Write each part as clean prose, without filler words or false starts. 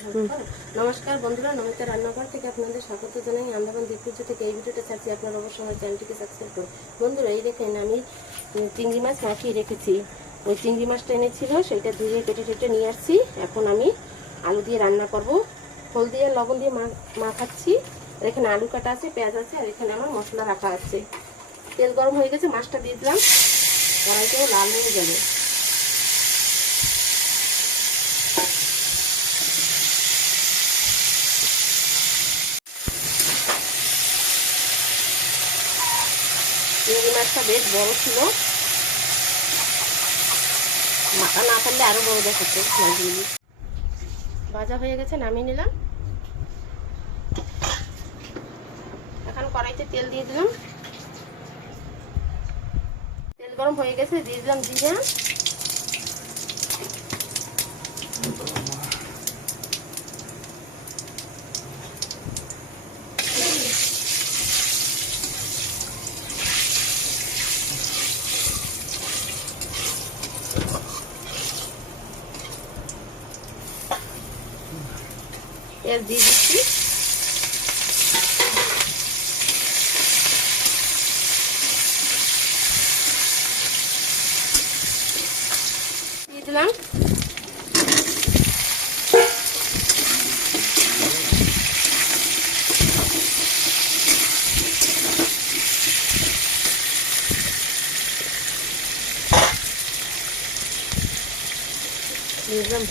নমস্কার বন্ধুরা, নমিতা রান্নাঘর থেকে আপনাদের স্বাগত জানাই। আন্দামান দ্বীপপুঞ্জ থেকে এই ভিডিওটা ছাড়ছি, আপনারা অবশ্যই আমার চ্যানেলটিকে সাবস্ক্রাইব করুন। বন্ধুরা, এই দেখেন আমি চিংড়ি মাছ মাখিয়ে রেখেছি। ওই চিংড়ি মাছটা এনেছিল, সেইটা ধুয়ে কেটে কেটে নিয়ে আসছি। এখন আমি আলু দিয়ে রান্না করব। হলদি আর লবণ দিয়ে মাখাচ্ছি। আর এখানে আলু কাটা আছে, পেঁয়াজ আছে, আর এখানে আমার মশলা রাখা আছে। তেল গরম হয়ে গেছে, মাছটা দিয়ে দিলাম। কড়াইটাও লাল হয়ে যাবে। চিংড়ি মাছটা বেশ বড় ছিল, মাথা না ফেললে আরো বড় দেখাচ্ছে মাছগুলি। ভাজা হয়ে গেছে, নামিয়ে নিলাম। এখন কড়াইতে তেল দিয়ে দিলাম। তেল গরম হয়ে গেছে, দিয়ে দিলাম জিরা, পেঁয়াজ দিয়ে দিচ্ছি, দিয়ে দিলাম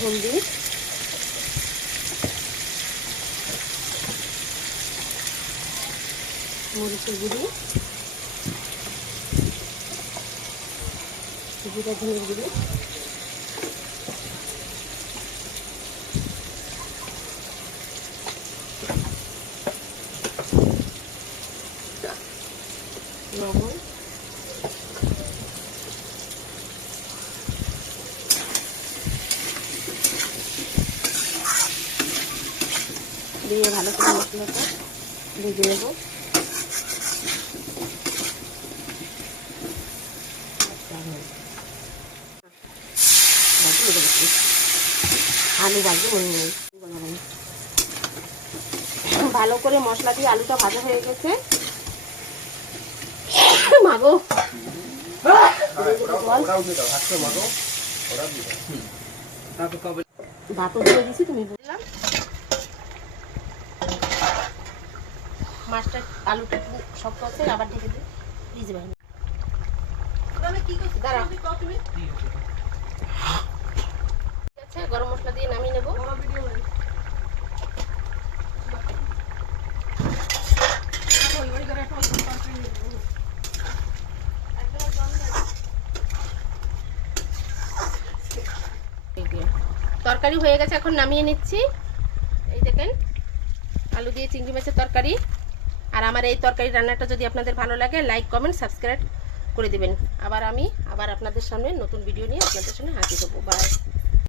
হলদি, মরিচের গুঁড়ি, জিরা ধনের গুঁড়ি, লবণ, দিয়ে ভালো করে মশলাটা ভেজে নেব। আলু ভাজতে মনে নেই, ভালো করে মশলা দিয়ে আলুটা ভাজা হয়ে গেছে। মাগো ভাতও দিয়ে দিছি, তুমি বললাম মাছটা আলুটা শক্ত আছে, আবার ঢেকে দিই ভিজে ভাই। আচ্ছা, গরম মশলা দিয়ে নামিয়ে নেবো। তরকারি হয়ে গেছে, এখন নামিয়ে নিচ্ছি। এই দেখেন, আলু দিয়ে চিংড়ি মাছের তরকারি। আর আমার এই তরকারি রান্নাটা যদি আপনাদের ভালো লাগে, লাইক কমেন্ট সাবস্ক্রাইব করে দেবেন। আবার আপনাদের সামনে নতুন ভিডিও নিয়ে আপনাদের সামনে হাজির হবো। বাই।